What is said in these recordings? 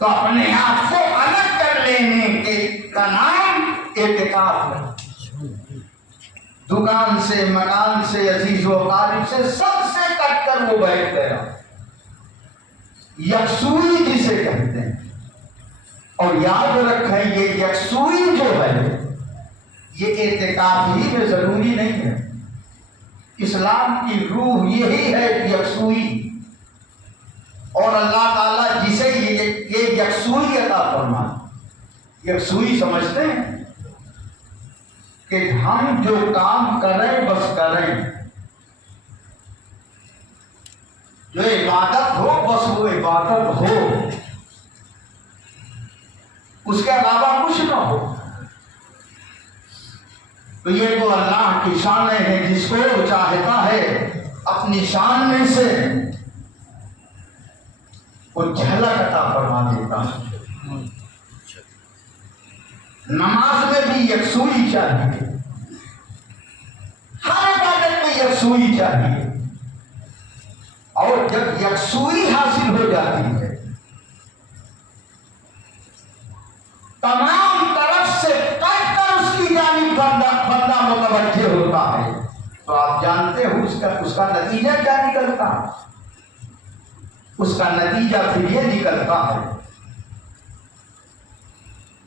تو اپنے آپ کو الگ کر لینے کے کا نام اعتکاف ہے۔ دکان سے، مکان سے، عزیز و اقارب سے، سب سے کٹ کر وہ بیٹھ گیا، یکسوئی جسے کہتے ہیں۔ اور یاد رکھیں یہ یکسوئی جو ہے یہ اعتکاف ہی میں ضروری نہیں ہے، اسلام کی روح یہی ہے یکسوئی۔ اور اللہ تعالیٰ جسے یہ یکسوئی عطا فرمائے، یکسوئی سمجھتے ہیں کہ ہم جو کام کریں بس کریں، جو عبادت ہو بس وہ عبادت ہو، اس کے علاوہ کچھ نہ ہو۔ تو یہ تو اللہ کی شانیں ہیں، جس کو وہ چاہتا ہے اپنی شان میں سے وہ جھلک عطا فرما دیتا ہے۔ نماز میں بھی یکسوئی چاہیے، ہر عبادت میں یکسوئی چاہیے، اور جب یکسوئی حاصل ہو جاتی ہے تمام طرف سے کٹ کر اس کی جانب بندہ متوجہ ہوتا ہے، تو آپ جانتے ہو اس کا نتیجہ کیا نکلتا ہے؟ اس کا نتیجہ پھر یہ نکلتا ہے،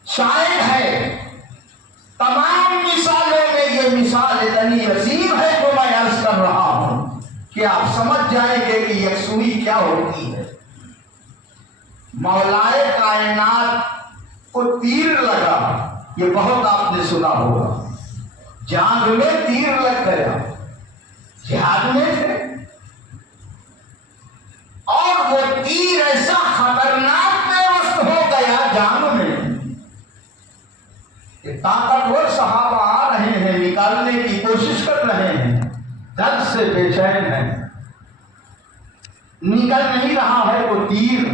شاید ہے تمام مثالوں میں یہ مثال اتنی عظیم ہے جو میں عرض کر رہا ہوں کہ آپ سمجھ جائیں گے کہ یکسوئی کیا ہوتی ہے۔ مولائے کائنات کو تیر لگا، یہ بہت آپ نے سنا ہوگا، جان میں تیر لگ گیا، جہاد میں تھے، اور وہ تیر ایسا خطرناک پیوست ہو گیا جان میں کہ طاقتور صحابہ آ رہے ہیں، نکالنے کی کوشش کر رہے ہیں، درد سے بے چین ہے، نکل نہیں رہا ہے وہ تیر۔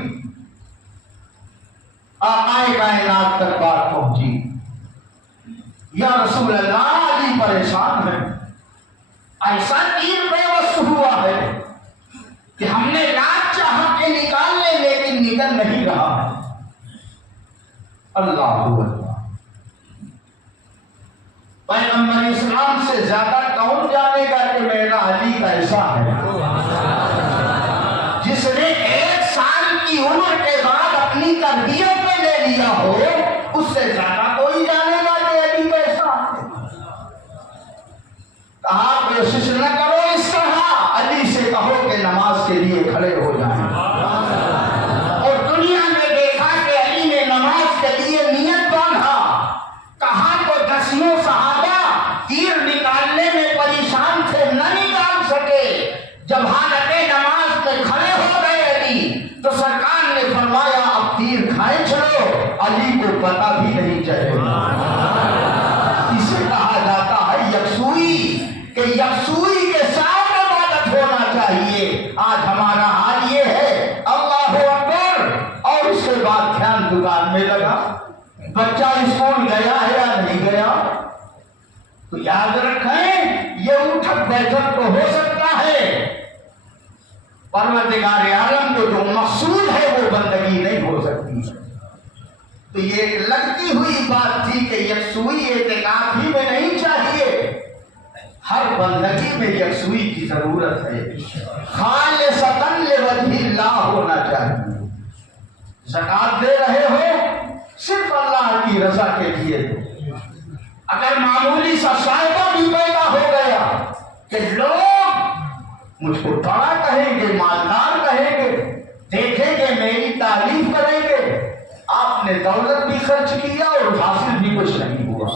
آقائے کائنات تک بات پہنچی، یا رسول اللہ علی پریشان ہے، ایسا تیر پیوست ہوا ہے کہ ہم نے رات چاہا کے نکال لے لیکن نکل نہیں رہا ہے۔ اللہ اکبر۔ پیغمبر اسلام سے زیادہ کون جانے گا کہ میرا علی کیسا ہے، جس نے 1 سال کی عمر کے بعد اپنی تربیت میں لے لیا ہو، اس سے زیادہ کوئی جانے گا کہ علی کیسا ہے۔ کہا کوشش نہ کرو اس طرح، علی سے کہو کہ نماز کے لیے کھڑے ہو جائیں۔ اور دنیا میں دیکھا کہ علی نے نماز کے لیے نیت باندھا، کہاں تو 10 صحابہ تیر نکالنے میں پریشان تھے، نہ نکال سکے، جب حالت نماز میں کھڑے ہو گئے علی تو سرکار نے فرمایا اب تیر کھینچ لو، علی کو پتہ بھی نہیں چلے گا۔ اسے کہا جاتا ہے یکسوئی، کہ یکسوئی کے ساتھ عبادت ہونا چاہیے۔ آج ہمارا حال یہ ہے، اللہ اکبر، اور اس کے بعد دھیان دکان میں لگا، بچہ اسکول گیا ہے یا نہیں گیا، تو یاد رکھیں یہ اٹھک بیٹھک تو ہو سکتا ہے، پروردگار عالم کو جو مقصود ہے وہ بندگی نہیں ہو سکتی۔ تو یہ ایک لگتی ہوئی بات تھی کہ یکسوئی اعتکاف ہی میں نہیں چاہیے، ہر بندگی میں یکسوئی کی ضرورت ہے، خالصتاً لوجہ اللہ ہونا چاہیے۔ زکات دے رہے ہو صرف اللہ کی رضا کے لیے دو۔ اگر معمولی سا شائبہ بھی پیدا ہو گیا کہ لوگ مجھ کو بڑا کہیں گے، مالدار کہیں گے، دیکھیں گے میری تعریف کریں گے، آپ نے دولت بھی خرچ کیا اور حاصل بھی کچھ نہیں ہوا،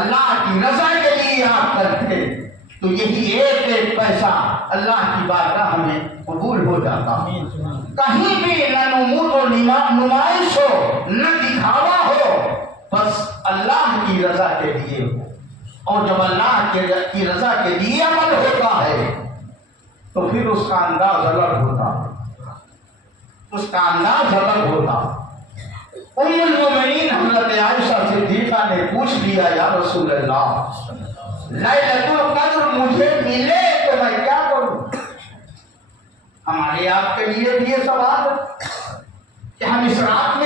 اللہ کی رضا کے لیے آپ کرتے، تو یہی ایک پیسہ اللہ کی بارگاہ میں قبول ہو جاتا۔ کہیں بھی نہ نمود و نمائش ہو، نہ دکھاوا ہو، بس اللہ کی رضا کے لیے ہو، اور جب اللہ کی رضا کے لیے عمل ہوتا ہے تو پھر اس کا انداز الگ ہوتا، اس کا انداز الگ ہوتا۔ ام المومنین حضرت عائشہ صدیقہ نے پوچھ لیا، یا رسول اللہ لیلۃ القدر مجھے ملے تو میں کیا کروں؟ ہمارے آپ کے لیے بھی یہ سوال ہے کہ ہم اس رات